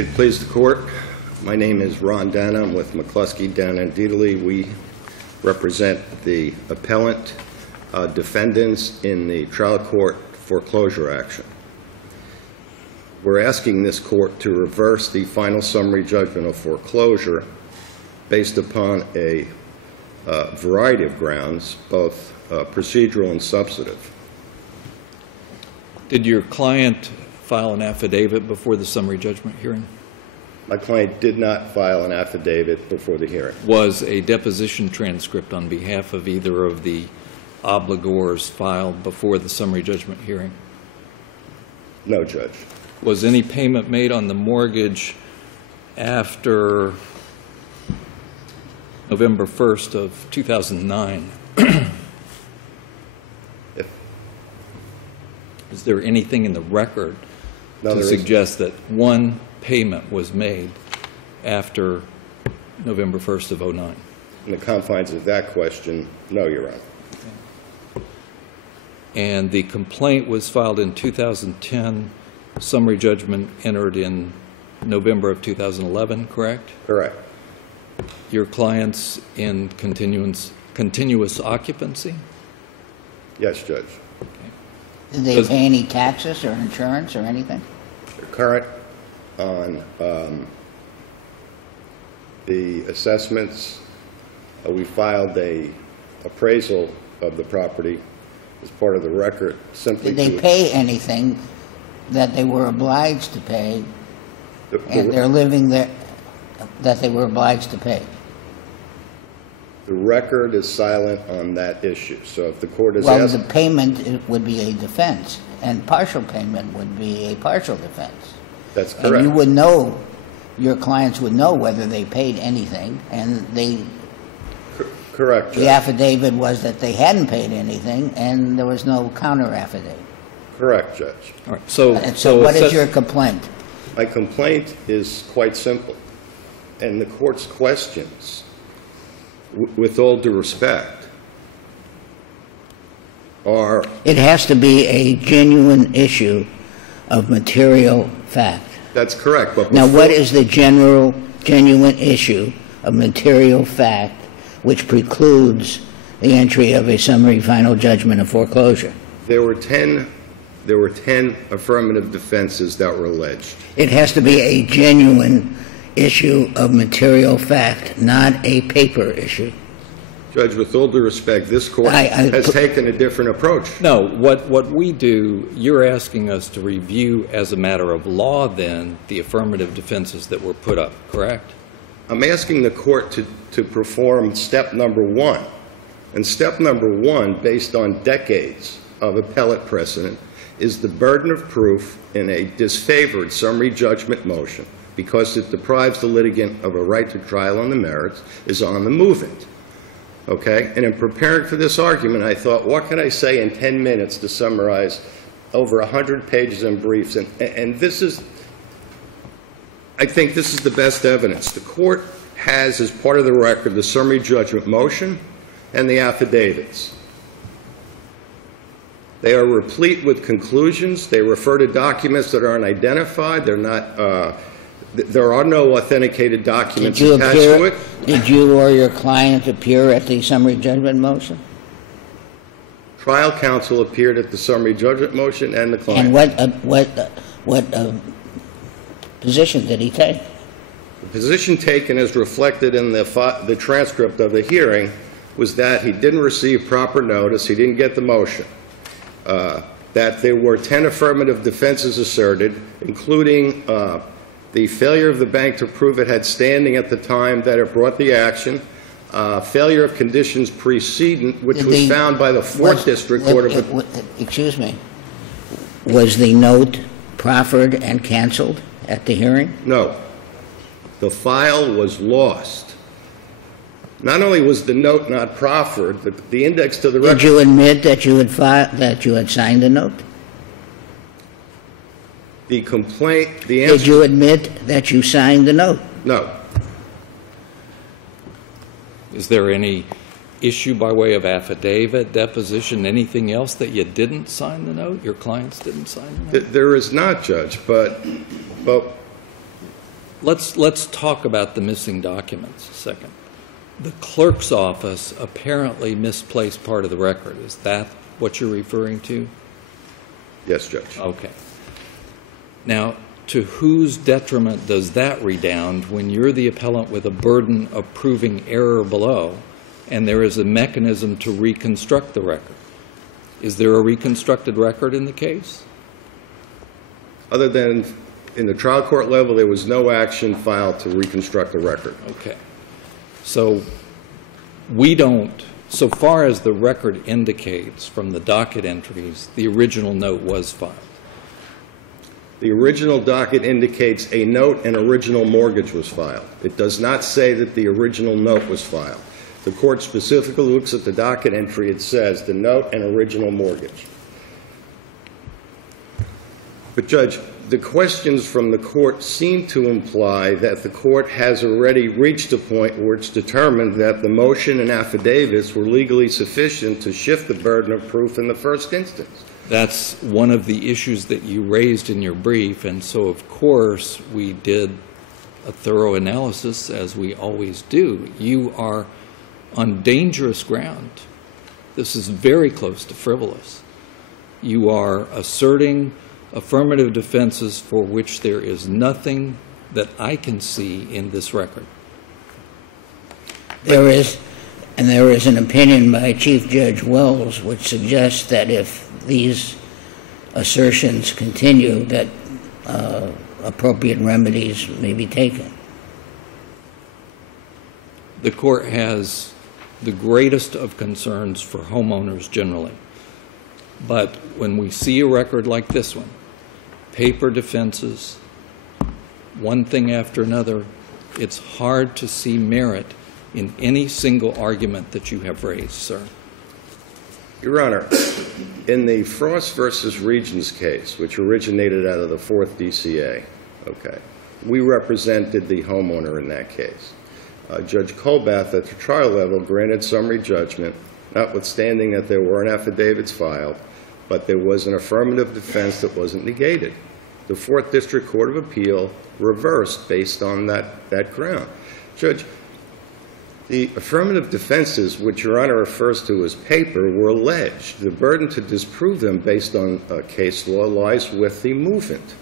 It please the court. My name is Ron Dana. I'm with McCluskey, Dana, and Natalie. We represent the appellant defendants in the trial court foreclosure action. We're asking this court to reverse the final summary judgment of foreclosure based upon a variety of grounds, both procedural and substantive. Did your client file an affidavit before the summary judgment hearing? My client did not file an affidavit before the hearing. Was a deposition transcript on behalf of either of the obligors filed before the summary judgment hearing? No, Judge. Was any payment made on the mortgage after November 1st of 2009? Is there anything in the record to suggest that one payment was made after November 1st of 2009? In the confines of that question, no, Your Honor. Okay. And the complaint was filed in 2010, summary judgment entered in November of 2011, correct? Correct. Your client's in continuous occupancy? Yes, Judge. Did they pay any taxes or insurance or anything? They're current on the assessments. We filed an appraisal of the property as part of the record. Simply, did they pay anything that they were obliged to pay, and they're living there, that they were obliged to pay? The record is silent on that issue. So if the court is well, asked, the payment would be a defense, and partial payment would be a partial defense. That's correct. And you would know, your clients would know whether they paid anything, and they. Correct, Judge. The affidavit was that they hadn't paid anything, and there was no counter affidavit. Correct, Judge. All right. So what is your complaint? My complaint is quite simple, and the court's questions, with all due respect, are... It has to be a genuine issue of material fact. That's correct. But now, what is the genuine issue of material fact which precludes the entry of a summary final judgment of foreclosure? There were 10 affirmative defenses that were alleged. It has to be a genuine issue of material fact, not a paper issue. Judge, with all due respect, this court has taken a different approach. No, what we do, you're asking us to review as a matter of law, then, the affirmative defenses that were put up, correct? I'm asking the court to perform step number one. And step number one, based on decades of appellate precedent, is the burden of proof in a disfavored summary judgment motion, because it deprives the litigant of a right to trial on the merits, is on the movement. Okay? And in preparing for this argument, I thought, what can I say in 10 minutes to summarize over 100 pages in briefs? And this is, I think this is the best evidence. The court has, as part of the record, the summary judgment motion and the affidavits. They are replete with conclusions. They refer to documents that are unidentified. They're not, there are no authenticated documents attached to it. Did you or your client appear at the summary judgment motion? Trial counsel appeared at the summary judgment motion and the client. And what position did he take? The position taken, as reflected in the transcript of the hearing, was that he didn't receive proper notice, he didn't get the motion, that there were 10 affirmative defenses asserted, including the failure of the bank to prove it had standing at the time that it brought the action, failure of conditions precedent, which was found by the 4th District Court of... Excuse me. Was the note proffered and canceled at the hearing? No. The file was lost. Not only was the note not proffered, but the index to the record... Did you admit that you had signed the note? The complaint, the answer... Did you admit that you signed the note? No. Is there any issue by way of affidavit, deposition, anything else that you didn't sign the note? Your clients didn't sign the note? There is not, Judge, but let's talk about the missing documents a second. The clerk's office apparently misplaced part of the record. Is that what you're referring to? Yes, Judge. Okay. Now, to whose detriment does that redound when you're the appellant with a burden of proving error below, and there is a mechanism to reconstruct the record? Is there a reconstructed record in the case? Other than in the trial court level, there was no action filed to reconstruct the record. Okay. So we don't, so far as the record indicates from the docket entries, the original note was filed. The original docket indicates a note and original mortgage was filed. It does not say that the original note was filed. The court specifically looks at the docket entry. It says the note and original mortgage. But, Judge, the questions from the court seem to imply that the court has already reached a point where it's determined that the motion and affidavits were legally sufficient to shift the burden of proof in the first instance. That's one of the issues that you raised in your brief, and so, of course, we did a thorough analysis, as we always do. You are on dangerous ground. This is very close to frivolous. You are asserting affirmative defenses for which there is nothing that I can see in this record. There is an opinion by Chief Judge Wells which suggests that if these assertions continue, that appropriate remedies may be taken. The court has the greatest of concerns for homeowners generally. But when we see a record like this one, paper defenses, one thing after another, it's hard to see merit in any single argument that you have raised, sir. Your Honor, in the Frost versus Regents case, which originated out of the 4th DCA, okay, we represented the homeowner in that case. Judge Colbath at the trial level granted summary judgment, notwithstanding that there weren't affidavits filed, but there was an affirmative defense that wasn't negated. The 4th District Court of Appeal reversed based on that ground. Judge, the affirmative defenses, which Your Honor refers to as paper, were alleged. The burden to disprove them based on case law lies with the movement.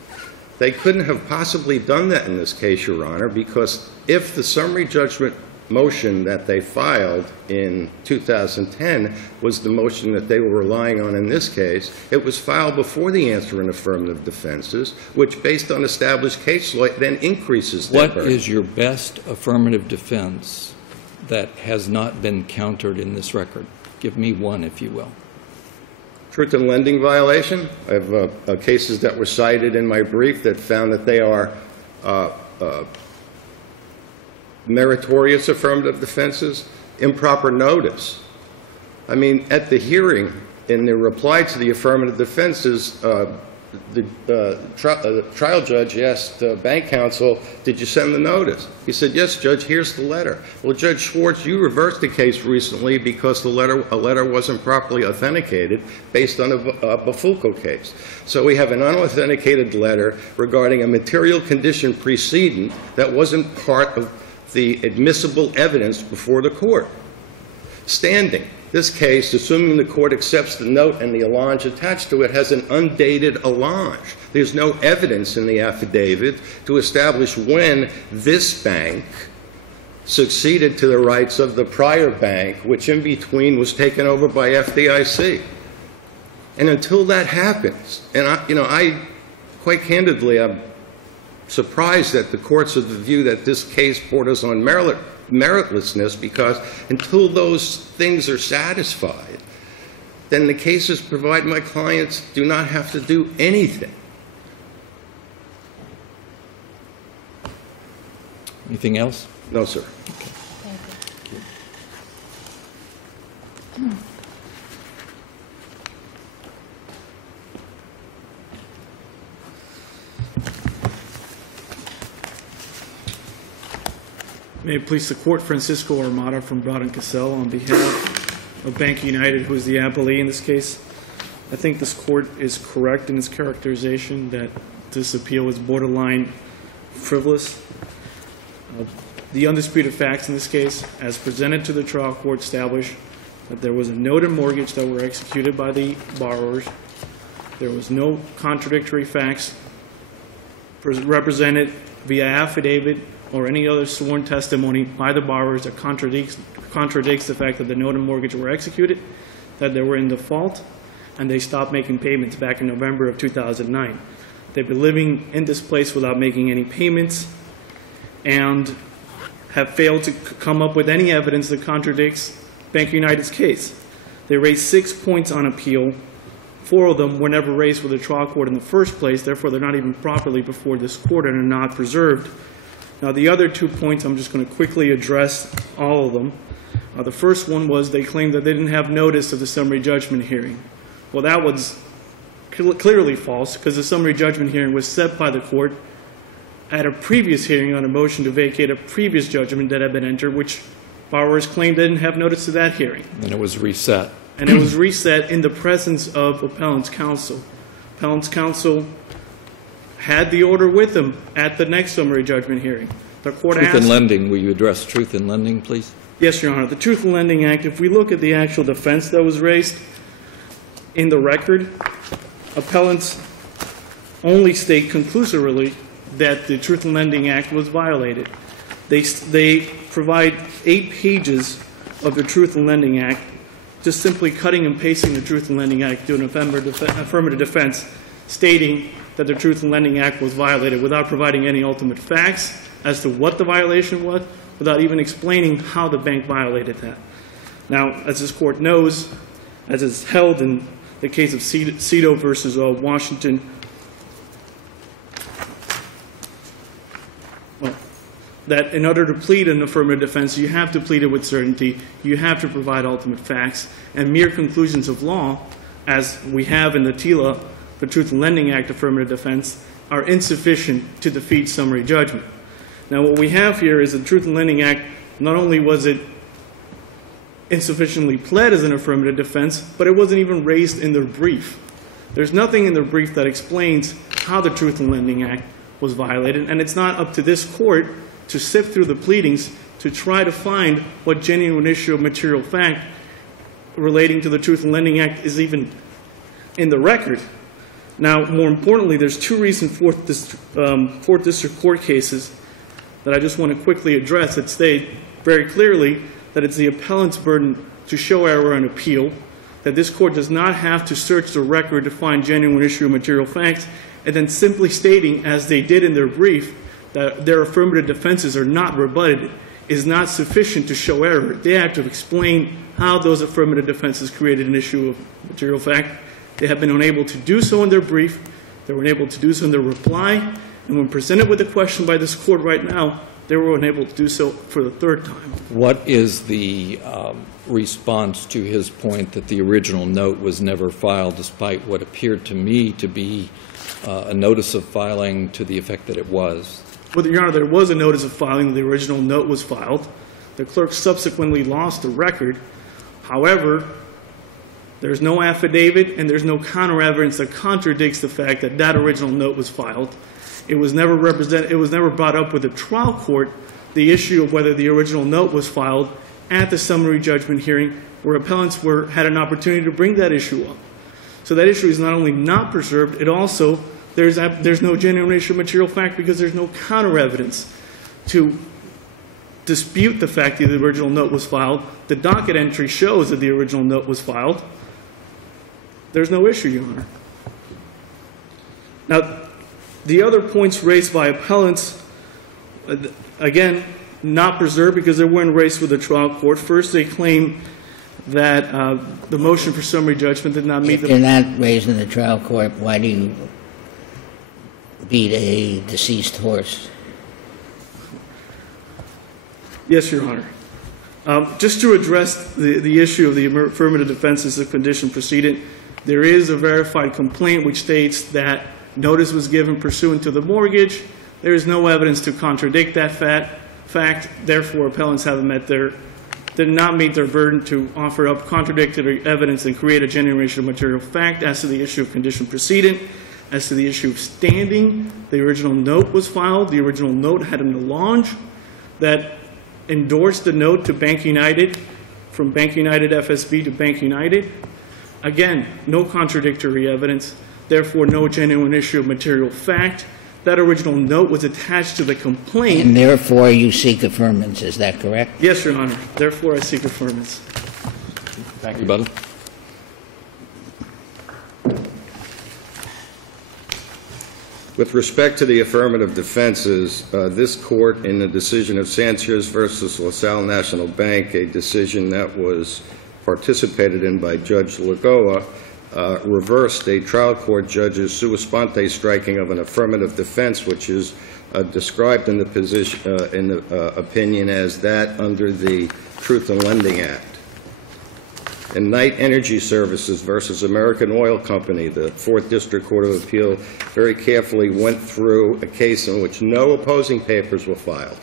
They couldn't have possibly done that in this case, Your Honor, because if the summary judgment motion that they filed in 2010 was the motion that they were relying on in this case, it was filed before the answer in affirmative defenses, which, based on established case law, then increases that burden. What is your best affirmative defense that has not been countered in this record? Give me one, if you will. Truth in lending violation. I have cases that were cited in my brief that found that they are meritorious affirmative defenses. Improper notice. I mean, at the hearing, in the reply to the affirmative defenses, the trial judge asked bank counsel, did you send the notice? He said, yes, Judge, here's the letter. Well, Judge Schwartz, you reversed the case recently because a letter wasn't properly authenticated based on a Bafulco case. So we have an unauthenticated letter regarding a material condition precedent that wasn't part of the admissible evidence before the court. Standing. This case, assuming the court accepts the note and the allonge attached to it, has an undated allonge. There's no evidence in the affidavit to establish when this bank succeeded to the rights of the prior bank, which in between was taken over by FDIC. And until that happens, and I quite candidly, I'm surprised that the courts of the view that this case borders on meritlessness, because until those things are satisfied, then the cases provide my clients do not have to do anything. Anything else? No, sir. Okay. May it please the Court, Francisco Armada from Broad and Cassell on behalf of Bank United, who is the appellee in this case. I think this Court is correct in its characterization that this appeal is borderline frivolous. The undisputed facts in this case, as presented to the trial court, establish that there was a note and mortgage that were executed by the borrowers. There was no contradictory facts represented via affidavit or any other sworn testimony by the borrowers that contradicts the fact that the note and mortgage were executed, that they were in default, and they stopped making payments back in November of 2009. They've been living in this place without making any payments and have failed to come up with any evidence that contradicts Bank United's case. They raised 6 points on appeal. 4 of them were never raised with the trial court in the first place, therefore they're not even properly before this court and are not preserved. Now the other 2 points, I'm just going to quickly address all of them. The first one was they claimed that they didn't have notice of the summary judgment hearing. Well, that was clearly false, because the summary judgment hearing was set by the court at a previous hearing on a motion to vacate a previous judgment that had been entered, which borrowers claimed they didn't have notice of that hearing. And it was reset. And it was reset in the presence of appellant's counsel. Appellant's counsel had the order with them at the next summary judgment hearing. The court asked... Truth in lending. Will you address truth in lending, please? Yes, Your Honor. The Truth in Lending Act, if we look at the actual defense that was raised in the record, appellants only state conclusively that the Truth in Lending Act was violated. They provide 8 pages of the Truth in Lending Act, just simply cutting and pasting the Truth in Lending Act to an affirmative defense, stating that the Truth in Lending Act was violated without providing any ultimate facts as to what the violation was, without even explaining how the bank violated that. Now, as this court knows, as is held in the case of Cito versus Washington, that in order to plead an affirmative defense, you have to plead it with certainty, you have to provide ultimate facts, and mere conclusions of law, as we have in the TILA, the Truth in Lending Act affirmative defense, are insufficient to defeat summary judgment. Now, what we have here is the Truth in Lending Act, not only was it insufficiently pled as an affirmative defense, but it wasn't even raised in their brief. There's nothing in their brief that explains how the Truth in Lending Act was violated, and it's not up to this court to sift through the pleadings to try to find what genuine issue of material fact relating to the Truth in Lending Act is even in the record. Now, more importantly, there's 2 recent Fourth District Court cases that I just want to quickly address that state very clearly that it's the appellant's burden to show error on appeal, that this court does not have to search the record to find genuine issue of material facts, and then simply stating, as they did in their brief, that their affirmative defenses are not rebutted is not sufficient to show error. They have to explain how those affirmative defenses created an issue of material fact. They have been unable to do so in their brief. They were unable to do so in their reply. And when presented with a question by this court right now, they were unable to do so for the 3rd time. What is the response to his point that the original note was never filed, despite what appeared to me to be a notice of filing to the effect that it was? Well, Your Honor, there was a notice of filing. The original note was filed. The clerk subsequently lost the record. However, there's no affidavit and there's no counter evidence that contradicts the fact that that original note was filed. It was never brought up with the trial court, the issue of whether the original note was filed at the summary judgment hearing, where appellants had an opportunity to bring that issue up. So that issue is not only not preserved, it also, there's no genuine issue of material fact because there's no counter evidence to dispute the fact that the original note was filed. The docket entry shows that the original note was filed. There's no issue, Your Honor. Now, the other points raised by appellants, again, not preserved because they weren't raised with the trial court. First, they claim that the motion for summary judgment did not meet the... If they're not raised in the trial court, why do you beat a deceased horse? Yes, Your Honor. Just to address the issue of the affirmative defenses of condition precedent, there is a verified complaint which states that notice was given pursuant to the mortgage. There is no evidence to contradict that fact. Therefore, appellants did not meet their burden to offer up contradictory evidence and create a genuine issue of material fact as to the issue of condition precedent. As to the issue of standing, the original note was filed. The original note had an allonge that endorsed the note to Bank United, from Bank United FSB to Bank United. Again, no contradictory evidence, therefore no genuine issue of material fact. That original note was attached to the complaint. And therefore you seek affirmance, is that correct? Yes, Your Honor. Therefore, I seek affirmance. Thank you, Butler. With respect to the affirmative defenses, this court, in the decision of Sanchez versus LaSalle National Bank, a decision that was participated in by Judge Lagoa, reversed a trial court judge's sua sponte striking of an affirmative defense, which is described in the position, in the opinion as that under the Truth in Lending Act. In Knight Energy Services versus American Oil Company, the 4th District Court of Appeal very carefully went through a case in which no opposing papers were filed,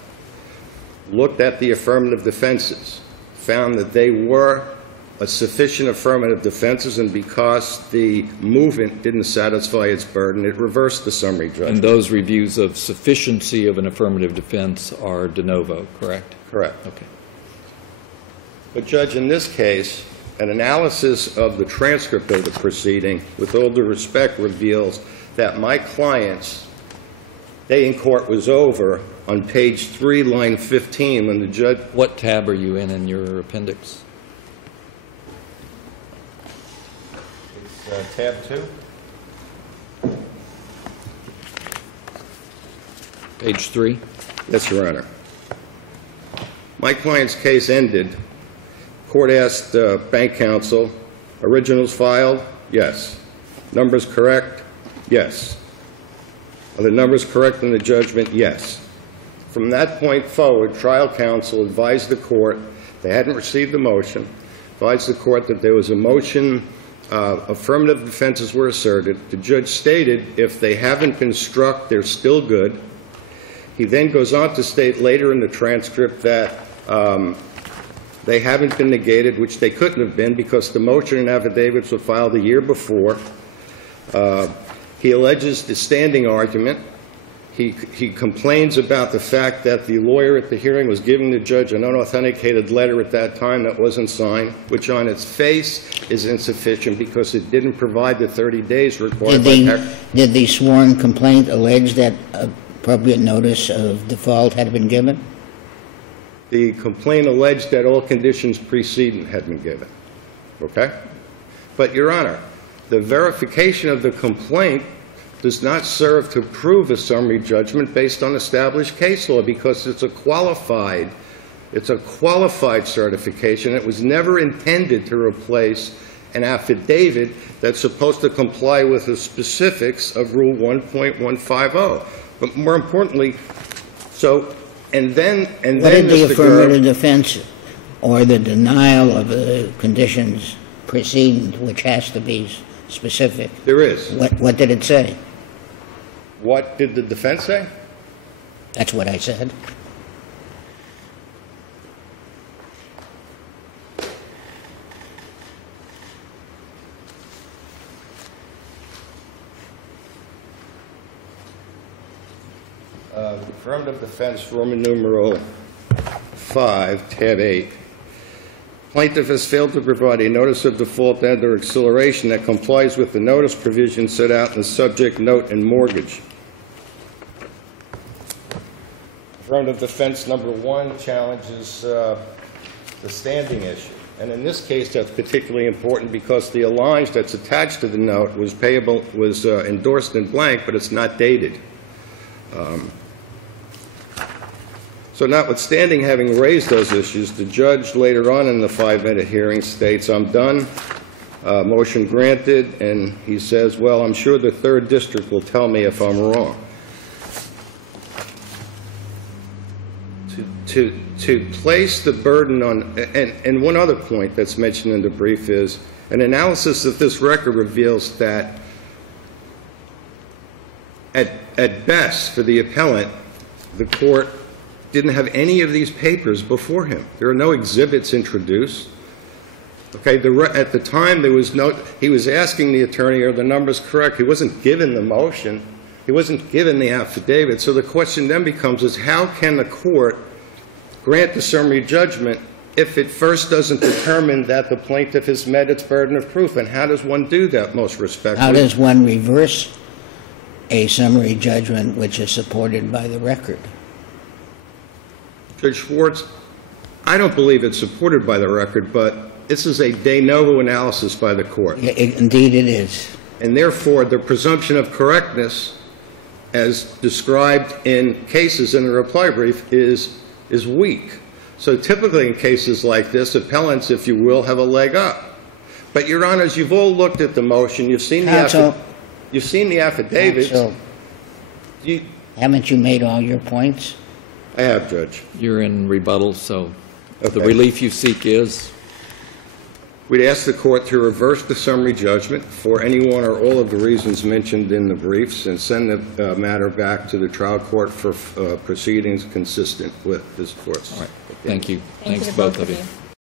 looked at the affirmative defenses, found that they were sufficient affirmative defenses, and because the movement didn't satisfy its burden, it reversed the summary judgment. And those reviews of sufficiency of an affirmative defense are de novo, correct? Correct. Okay. But, Judge, in this case, an analysis of the transcript of the proceeding, with all due respect, reveals that my client's day in court was over on page 3, line 15, when the judge... What tab are you in your appendix? It's tab 2. Page 3? Yes, Your Honor. My client's case ended. Court asked bank counsel, originals filed? Yes. Numbers correct? Yes. Are the numbers correct in the judgment? Yes. From that point forward, trial counsel advised the court, they hadn't received the motion, advised the court that there was a motion, affirmative defenses were asserted. The judge stated if they haven't been struck, they're still good. He then goes on to state later in the transcript that they haven't been negated, which they couldn't have been because the motion and affidavits were filed the year before. He alleges the standing argument. He complains about the fact that the lawyer at the hearing was giving the judge an unauthenticated letter at that time that wasn't signed, which on its face is insufficient because it didn't provide the 30 days required by... Did the sworn complaint allege that appropriate notice of default had been given? The complaint alleged that all conditions precedent had been given. Okay? But, Your Honor, the verification of the complaint does not serve to prove a summary judgment based on established case law because it's a qualified certification. It was never intended to replace an affidavit that's supposed to comply with the specifics of Rule 1.150. But more importantly, so, and then what did the affirmative defense or the denial of the conditions precedent, which has to be specific? There is. What did it say? What did the defense say? That's what I said. Affirmative defense, Roman numeral 5, tab 8. Plaintiff has failed to provide a notice of default and/or acceleration that complies with the notice provision set out in the subject note and mortgage. Affirmative defense number 1 challenges the standing issue. And in this case, that's particularly important because the allonge that's attached to the note was payable, was endorsed in blank, but it's not dated. So notwithstanding having raised those issues, the judge later on in the 5-minute hearing states, I'm done, motion granted, and he says, well, I'm sure the 3rd District will tell me if I'm wrong. To place the burden on, and one other point that's mentioned in the brief is, an analysis of this record reveals that at best for the appellant, the court didn't have any of these papers before him. There are no exhibits introduced. Okay, at the time, there was no, he was asking the attorney, are the numbers correct? He wasn't given the motion. He wasn't given the affidavit. So the question then becomes is how can the court grant the summary judgment if it first doesn't determine that the plaintiff has met its burden of proof? And how does one do that most respectfully? How does one reverse a summary judgment which is supported by the record? Judge Schwartz, I don't believe it's supported by the record, but this is a de novo analysis by the court. Indeed it is. And therefore, the presumption of correctness, as described in cases in the reply brief, is weak. So typically in cases like this, appellants, if you will, have a leg up. But, Your Honors, you've all looked at the motion. You've seen the affidavits. Counsel, haven't you made all your points? I have, Judge. You're in rebuttal, so the Okay. relief you seek is? We'd ask the court to reverse the summary judgment for any one or all of the reasons mentioned in the briefs and send the matter back to the trial court for proceedings consistent with this court's. All right. Thank you. Thank you Thanks to both of you.